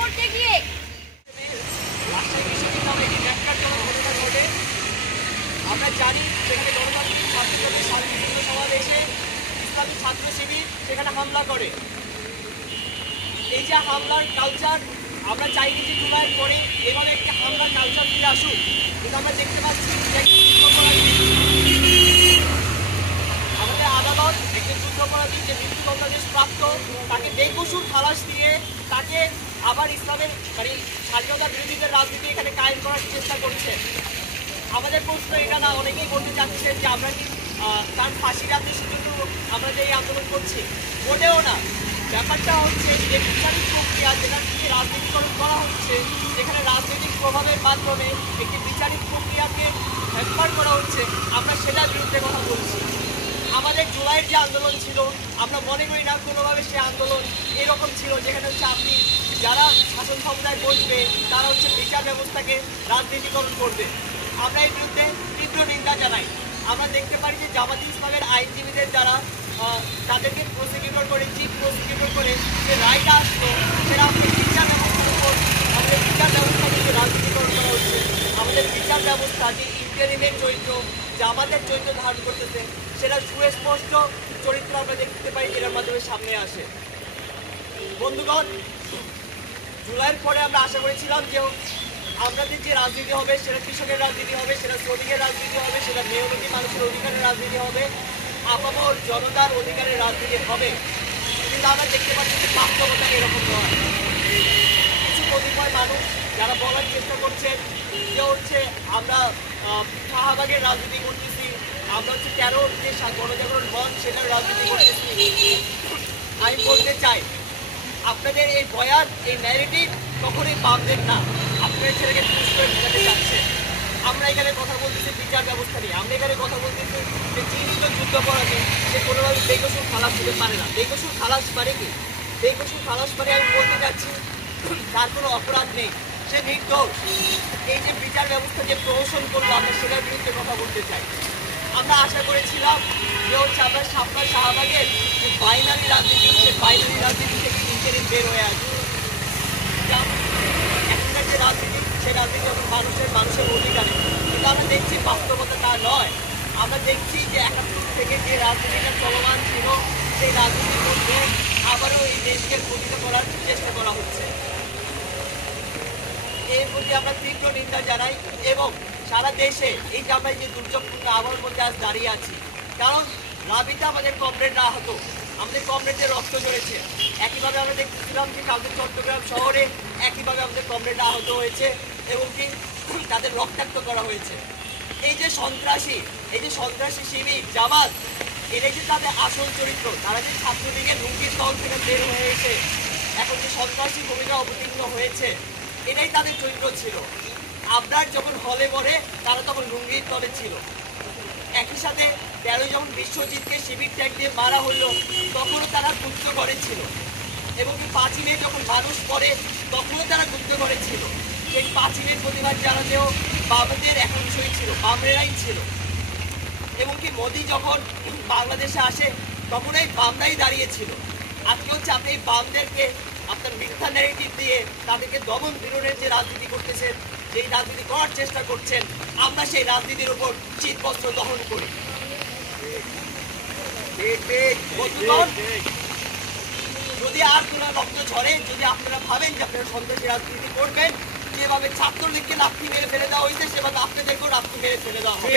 করতে গিয়ে আমরা জানি সেখানে গণতান্ত্রিক ছাত্রদের শান্তিপূর্ণ সমাবেশে ইসলামী ছাত্র শিবির সেখানে হামলা করে। এই যে হামলার কালচার, আমরা চাইনি যে জুলাইয়ের পরে এভাবে একটি হামলার কালচার ফিরে আসুক, কিন্তু আমরা দেখতে পাচ্ছি আমাদের আদালত একজন যুদ্ধাপরাধী যে মৃত্যুদণ্ডাদেশ প্রাপ্ত তাকে বেকসুর খালাস দিয়ে তাকে আবার ইসলামের স্বাধীনতা বিরোধীদের রাজনীতি এখানে কায়েম করার চেষ্টা করছে। আমাদের প্রশ্ন এটা না, অনেকেই বলতে চাচ্ছেন যে আমরা কি তার ফাঁসির আদেশ শুধু আমরা যে এই আন্দোলন করছি, মোটেও না। ব্যাপারটা হচ্ছে যে বিচারিক প্রক্রিয়া যেটা নিয়ে রাজনীতিকরণ করা হচ্ছে, যেখানে রাজনৈতিক প্রভাবের মাধ্যমে একটি বিচারিক প্রক্রিয়াকে হ্যাম্পার করা হচ্ছে, আমরা সেটার বিরুদ্ধে কথা বলছি। আমাদের জুলাইয়ের যে আন্দোলন ছিল, আমরা মনে করি না কোনোভাবে সে আন্দোলন এরকম ছিল যেখানে হচ্ছে আপনি যারা শাসন ক্ষমতায় বসবে তারা হচ্ছে বিচার ব্যবস্থাকে রাজনীতিকরণ করবে। আমরা এর বিরুদ্ধে তীব্র নিন্দা জানাই। আমরা দেখতে পারি যে জামাত ইসলামের আইনজীবীদের যারা তাদেরকে প্রসিকিউটর করে, চিফ প্রসিকিউটর করে যে রায়টা আসলো, সেটা আমাদের বিচার ব্যবস্থার উপর, আমাদের বিচার ব্যবস্থাকে যে রাজনীতিকরণ করা হচ্ছে, আমাদের বিচার ব্যবস্থা যে ইন্টারিমের চরিত্র, জামাতের চরিত্র ধারণ করতেছে, সেটা সুস্পষ্ট চরিত্র আমরা দেখতে পাই এর মাধ্যমে সামনে আসে। বন্ধুগণ, জুলাইয়ের পরে আমরা আশা করেছিলাম যে আমাদের যে রাজনীতি হবে সেটা কৃষকের রাজনীতি হবে, সেটা শ্রমিকের রাজনীতি হবে, সেটা মেহনতি মানুষের অধিকারের রাজনীতি হবে, আপামর জনতার অধিকারের রাজনীতি হবে। কিন্তু আমরা দেখতে পাচ্ছি যে বাস্তবতা এরকম নয়। কিছু কতিপয় মানুষ যারা বলার চেষ্টা করছেন যে হচ্ছে আমরা শাহবাগের রাজনীতি করতেছি, আমরা হচ্ছে 13 যে গণজাগরণ মঞ্চ সেটার রাজনীতি করতেছি। আমি বলতে চাই, আপনাদের এই বয়ান, এই ন্যারেটিভ কখনোই বামদের না। আপনার ছেলেকে পুশ করে ঢুকাতে চাচ্ছে। আমরা এখানে কথা বলতেছি বিচার ব্যবস্থা নিয়ে, আমরা এখানে কথা বলতেছি যে চিহ্নিত যুদ্ধাপরাধী সে কোনোভাবে বেকসুর খালাস হতে পারে না। বেকসুর খালাস মানে কি? বেকসুর খালাস মানে আমি বলতে চাচ্ছি তার কোনো অপরাধ নেই, সে নির্দোষ। এই যে বিচার ব্যবস্থা যে প্রহসন করলো, আমরা সেটার বিরুদ্ধে কথা বলতে চাই। আমরা আশা করেছিলাম যে হচ্ছে আমরা শাহবাগের যে বাইনারি রাজনীতি, সে বাইনারি রাজনীতি থেকে ইন্টারিম বের হয়ে আসবে। এখনকার যে রাজনীতি, সে রাজনীতি যখন মানুষের অধিকারে, কিন্তু আমরা দেখছি বাস্তবতা তা নয়। আমরা দেখছি যে 71 থেকে যে রাজনীতিটা চলমান ছিল, সেই রাজনীতির মধ্যে আবারও এই দেশকে পতিত করার চেষ্টা করা হচ্ছে। এর প্রতি আমরা তীব্র নিন্দা জানাই এবং সারা দেশে এই যে আমরা যে দুর্যোগপূর্ণ আবহাওয়ার মধ্যে আজ দাঁড়িয়ে আছি, কারণ রাবিতে আমাদের কমরেডরা আহত, আমাদের কমরেডদের রক্ত ঝরেছে। একইভাবে আমরা দেখতেছিলাম যে কালকে চট্টগ্রাম শহরে একইভাবে আমাদের কমরেডরা আহত হয়েছে এবং কি তাদের রক্তাক্ত করা হয়েছে। এই যে সন্ত্রাসী শিবির জামাত, এটাই যে তাদের আসল চরিত্র। তারা যে ছাত্রলীগের লুঙ্গির দল থেকে বের হয়ে এসে এখন যে সন্ত্রাসী ভূমিকা অবতীর্ণ হয়েছে, এটাই তাদের চরিত্র ছিল। আপনার যখন হলে পড়ে তারা তখন লুঙ্গির তলে ছিল। একই সাথে 13 যখন বিশ্বজিৎকে শিবির ট্যাগ দিয়ে মারা হলো, তখনও তারা গুপ্ত ঘরে ছিল। এবং 5 মে যখন মানুষ পড়ে, তখনও তারা গুপ্ত ঘরে ছিল। সেই 5 মে প্রতিবাদ জানাতেও বামদের একাংশই ছিল, বামরেরাই ছিল। এবং কি মোদি যখন বাংলাদেশে আসে, তখন এই বামরাই দাঁড়িয়েছিল। আজকে হচ্ছে আপনি এই বামদেরকে আপনার মিথ্যা ন্যারেটিভ দিয়ে তাদেরকে দমন পীড়নের যে রাজনীতি করতেছেন, যেই রাজনীতি করার চেষ্টা করছেন, আমরা সেই রাজনীতির উপর শীতবস্ত্র দহন করি। যদি আর কোনো রক্ত ঝরে, যদি আপনারা ভাবেন যে আপনারা সন্ত্রাসী রাজনীতি করবেন, যেভাবে ছাত্রলীগকে লাথি মেরে ফেলে দেওয়া হয়েছে, সেভাবে আপনাদেরকেও লাথি মেরে ফেলে দেওয়া হবে।